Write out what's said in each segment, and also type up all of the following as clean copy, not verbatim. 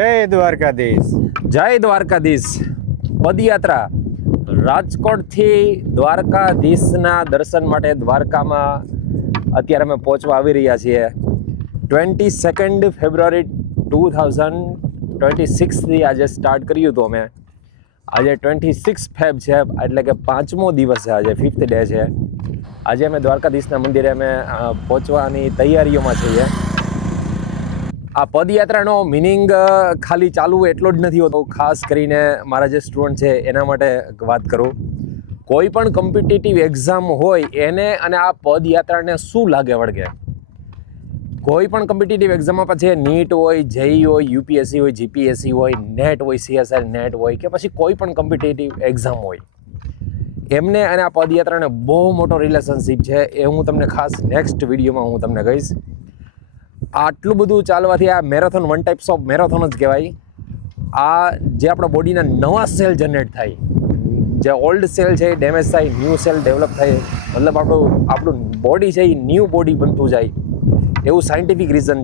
જય દ્વારકાધીશ. જય દ્વારકાધીશ. પદયાત્રા રાજકોટથી દ્વારકાધીશના દર્શન માટે દ્વારકામાં અત્યારે અમે પહોંચવા આવી રહ્યા છીએ. 22 ફેબ્રુઆરી 2026થી આજે સ્ટાર્ટ કર્યું હતું અમે. આજે 26 ફેબ છે, એટલે કે 5મો દિવસ છે, આજે 5th ડે છે. આજે અમે દ્વારકાધીશના મંદિરે અમે પહોંચવાની તૈયારીઓમાં છીએ. આ પદયાત્રાનો મિનિંગ ખાલી ચાલવું એટલો જ નથી હોતો. ખાસ કરીને મારા જે સ્ટુડન્ટ છે એના માટે વાત કરું. કોઈ પણ કોમ્પિટિટિવ એક્ઝામ હોય એને અને આ પદયાત્રાને શું લાગે વળગે. કોઈ પણ કોમ્પિટિટિવ એક્ઝામમાં પછી નીટ હોય, જેઈ હોય, યુપીએસસી હોય, જીપીએસસી હોય, નેટ હોય, સીએસઆર નેટ હોય કે પછી કોઈ પણ કોમ્પિટિટિવ એક્ઝામ હોય, એમને અને આ પદયાત્રાને બહુ મોટો રિલેશનશિપ છે. એ હું તમને ખાસ નેક્સ્ટ વિડીયોમાં હું તમને કહીશ. આટલું બધું ચાલવાથી આ marathon one types of marathon જ કહેવાય. આ જે આપણા બોડીના નવા સેલ જનરેટ થાય, જે ઓલ્ડ સેલ છે એ ડેમેજ થાય, ન્યૂ સેલ ડેવલપ થાય, મતલબ આપણું બોડી છે એ ન્યૂ બોડી બનતું જાય, એવું સાયન્ટિફિક રીઝન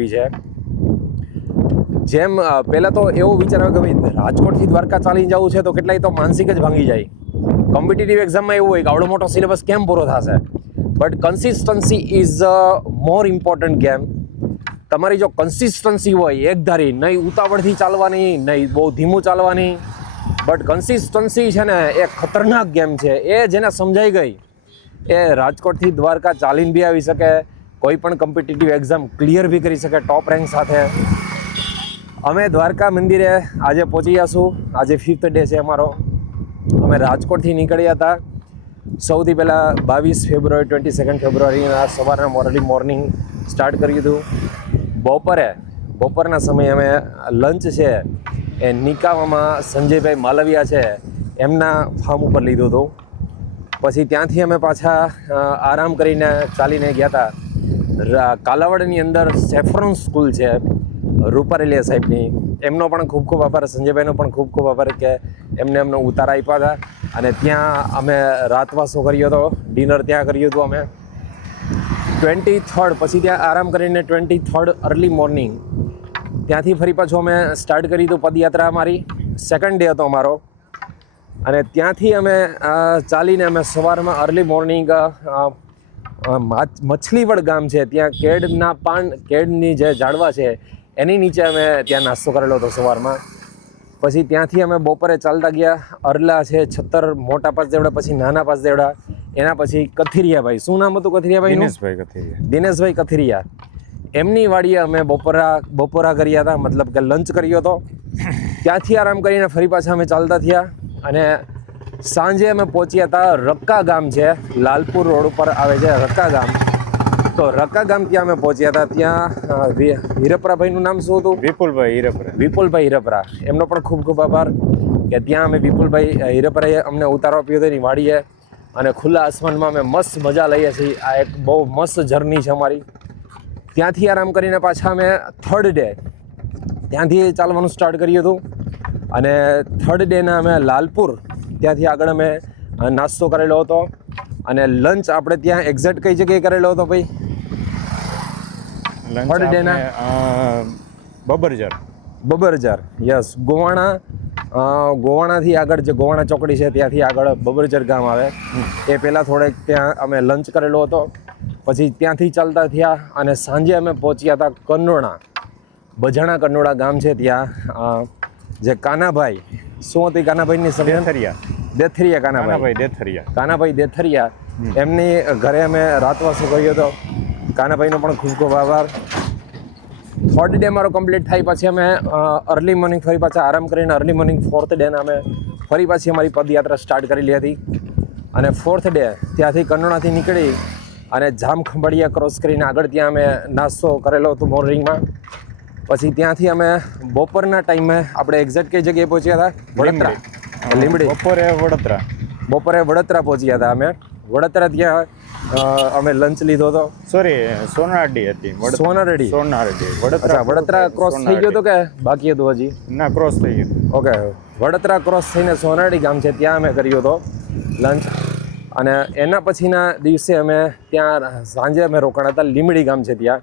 બી છે. જેમ પહેલાં તો એવો વિચાર આવે કે ભાઈ રાજકોટથી દ્વારકા ચાલીને જવું છે તો કેટલાય તો માનસિક જ ભાંગી જાય. કોમ્પિટિટિવ એક્ઝામમાં એવું હોય કે આવડો મોટો સિલેબસ કેમ પૂરો થશે. But consistency is more important game. તમારી જો કન્સિસ્ટન્સી હોય એકધારી, નહીં ઉતાવળથી ચાલવાની, નહીં બહુ ધીમું ચાલવાની, બટ કન્સિસ્ટન્સી છે ને એ ખતરનાક ગેમ છે. એ જેને સમજાઈ ગઈ એ રાજકોટથી દ્વારકા ચાલીને બી આવી શકે, કોઈ પણ કોમ્પિટિટિવ એક્ઝામ ક્લિયર બી કરી શકે ટોપ રેન્ક સાથે. અમે દ્વારકા મંદિરે આજે પહોંચી જશું. આજે 5th ડે છે અમારો. અમે રાજકોટથી નીકળ્યા હતા સૌથી પહેલાં 22 ફેબ્રુઆરી 22 ફેબ્રુઆરીના સવારના અર્લી મોર્નિંગ સ્ટાર્ટ કર્યું હતું. બપોરના સમયે અમે લંચ છે એ નિકાવામાં સંજયભાઈ માલવિયા છે એમના ફાર્મ ઉપર લીધું હતું. પછી ત્યાંથી અમે પાછા આરામ કરીને ચાલીને ગયા હતા કાલાવડની અંદર સેફ્રોન સ્કૂલ છે રૂપારેલિયા સાહેબની. એમનો પણ ખૂબ ખૂબ આભાર, સંજયભાઈનો પણ ખૂબ ખૂબ આભાર કે એમનો ઉતાર આપ્યા હતા. અને ત્યાં અમે રાતવાસો કર્યો હતો, ડિનર ત્યાં કર્યું હતું અમે. 23rd પછી ત્યાં આરામ કરીને 23rd અર્લી મોર્નિંગ ત્યાંથી ફરી પાછું અમે સ્ટાર્ટ કરી હતું પદયાત્રા. અમારી સેકન્ડ ડે હતો અમારો. અને ત્યાંથી અમે ચાલીને અમે સવારમાં અર્લી મોર્નિંગ મછલીવડ ગામ છે ત્યાં કેળની જે ઝાડવા છે એની નીચે અમે ત્યાં નાસ્તો કરેલો હતો સવારમાં. પછી ત્યાંથી અમે બપોરે ચાલતા ગયા. અરલા છે, છત્તર મોટા પાસ દેવડા, પછી નાના પાસ દેવડા, એના પછી કથિરિયાભાઈ. શું નામ હતું કથિરિયાભાઈ? દિનેશભાઈ કથિરિયા. એમની વાડીએ અમે બપોરા કર્યા હતા, મતલબ કે લંચ કર્યો હતો. ત્યાંથી આરામ કરીને ફરી પાછા અમે ચાલતા થયા. અને સાંજે અમે પહોંચ્યા હતા રક્કા ગામ છે, લાલપુર રોડ ઉપર આવે છે રક્કા ગામ. તો રક્કા ગામ ત્યાં અમે પહોંચ્યા હતા. ત્યાં હીરપરાભાઈનું નામ શું હતું? વિપુલભાઈ હીરપરા. એમનો પણ ખૂબ ખૂબ આભાર કે ત્યાં અમે વિપુલભાઈ હીરપરાએ અમને ઉતારો આપ્યો હતો એની વાડીએ. અને ખુલ્લા આસમાનમાં અમે મસ્ત મજા લઈએ છીએ. આ એક બહુ મસ્ત જર્ની છે અમારી. ત્યાંથી આરામ કરીને પાછા અમે 3rd ડે ત્યાંથી ચાલવાનું સ્ટાર્ટ કર્યું હતું. અને 3rd ડેના અમે લાલપુર ત્યાંથી આગળ અમે નાસ્તો કરેલો હતો. અને લંચ આપણે ત્યાં એક્ઝેક્ટ કઈ જગ્યાએ કરેલો હતો ભાઈ? 3rd ડેના બબરજર. યસ, ગોવાણાથી આગળ જે ગોવાણા ચોકડી છે ત્યાંથી આગળ બબરજર ગામ આવે. એ પહેલાં થોડેક ત્યાં અમે લંચ કરેલો હતો. પછી ત્યાંથી ચાલતા થયા અને સાંજે અમે પહોંચ્યા હતા કનોડા, બજાણા કનોડા ગામ છે ત્યાં. જે કાનાભાઈ, શું હતી કાનાભાઈની કાનાભાઈ દેથરિયા, એમની ઘરે અમે રાતવાસો કર્યો હતો. કાનાભાઈનો પણ ખૂબ ખૂબ આભાર. 3rd ડે મારો કમ્પ્લીટ થાય પછી અમે અર્લી મોર્નિંગ ફરી પાછા આરામ કરીને અર્લી મોર્નિંગ 4th ડેના અમે ફરી પાછી અમારી પદયાત્રા સ્ટાર્ટ કરેલી હતી. અને 4th ડે ત્યાંથી કનોડાથી નીકળી અને જામખંભાળિયા ક્રોસ કરીને આગળ ત્યાં અમે નાસ્તો કરેલો હતો મોર્નિંગમાં. પછી ત્યાંથી અમે બપોરના ટાઈમે આપણે એક્ઝેક્ટ કઈ જગ્યાએ પહોંચ્યા હતા? લીમડી. બપોરે વડોદરા પહોંચ્યા હતા અમે. વડોદરા ત્યાં અમે લંચ લીધો હતો. સોનારડી. વડોદરા ક્રોસ થઈ ગયો હતો કે બાકી હતું હજી? ના, ક્રોસ થઈ ગયું. ઓકે, વડોદરા ક્રોસ થઈને સોનારડી ગામ છે ત્યાં અમે કર્યો હતો લંચ. અને એના પછીના દિવસે અમે ત્યાં સાંજે અમે રોકાણા હતા લીમડી ગામ છે ત્યાં.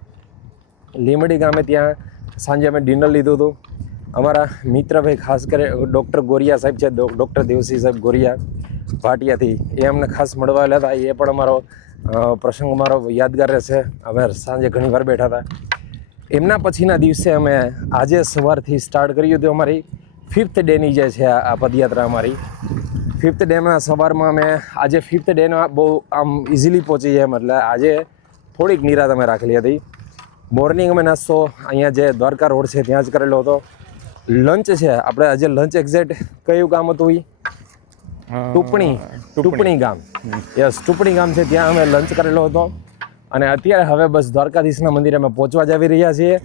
લીમડી ગામે ત્યાં સાંજે અમે ડિનર લીધું હતું. અમારા મિત્ર ભાઈ ખાસ કરી ડૉક્ટર ગોરિયા સાહેબ છે, ડૉક્ટર દેવસિંહ સાહેબ ગોરિયા ભાટિયાથી, એ અમને ખાસ મળવા આવ્યા હતા. એ પણ અમારો પ્રસંગ અમારો યાદગાર રહેશે. અમે સાંજે ઘણી વાર બેઠા હતા. એમના પછીના દિવસે અમે આજે સવારથી સ્ટાર્ટ કર્યું હતું. અમારી 5th ડેની જે છે આ પદયાત્રા અમારી 5th ડેમાં સવારમાં અમે આજે 5th ડેના બહુ આમ ઇઝીલી પહોંચી જાય એમ, એટલે આજે થોડીક નિરાત અમે રાખેલી હતી. મોર્નિંગ અમે નાસ્તો અહીંયા જે દ્વારકા રોડ છે ત્યાં જ કરેલો હતો. લંચ છે આપણે આજે લંચ એક્ઝેક્ટ કયું ગામ હતું એ ટુપણી ગામ, યસ ટુપણી ગામ છે, ત્યાં અમે લંચ કરેલો હતો. અને અત્યારે હવે બસ દ્વારકાધીશના મંદિરે અમે પહોંચવા જ આવી રહ્યા છીએ.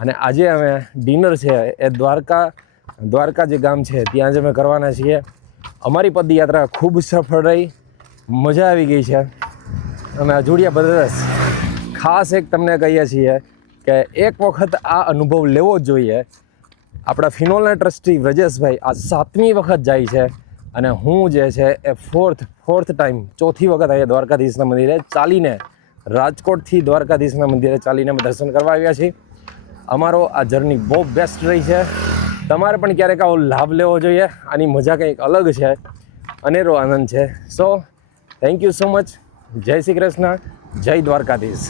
અને આજે અમે ડિનર છે એ દ્વારકા જે ગામ છે ત્યાં જ અમે કરવાના છીએ. અમારી પદયાત્રા ખૂબ સફળ રહી, મજા આવી ગઈ છે. અમે અજોડિયા બ્રધર્સ ખાસ એક તમને કહીએ છીએ કે એક વખત આ અનુભવ લેવો જ જોઈએ. આપણા ફિનોલના ટ્રસ્ટી વ્રજેશભાઈ આ 7મી વખત જાય છે અને હું જે છે એ ફોર્થ ટાઈમ 4થી વખત અહીંયા દ્વારકાધીશના મંદિરે ચાલીને, રાજકોટથી દ્વારકાધીશના મંદિરે ચાલીને અમે દર્શન કરવા આવ્યા છીએ. અમારો આ જર્ની બહુ બેસ્ટ રહી છે. તમારે પણ ક્યારેક આવો લાભ લેવો જોઈએ. આની મજા કંઈક અલગ છે, અનેરો આનંદ છે. So thank you so much. જય શ્રી કૃષ્ણ, જય દ્વારકાધીશ.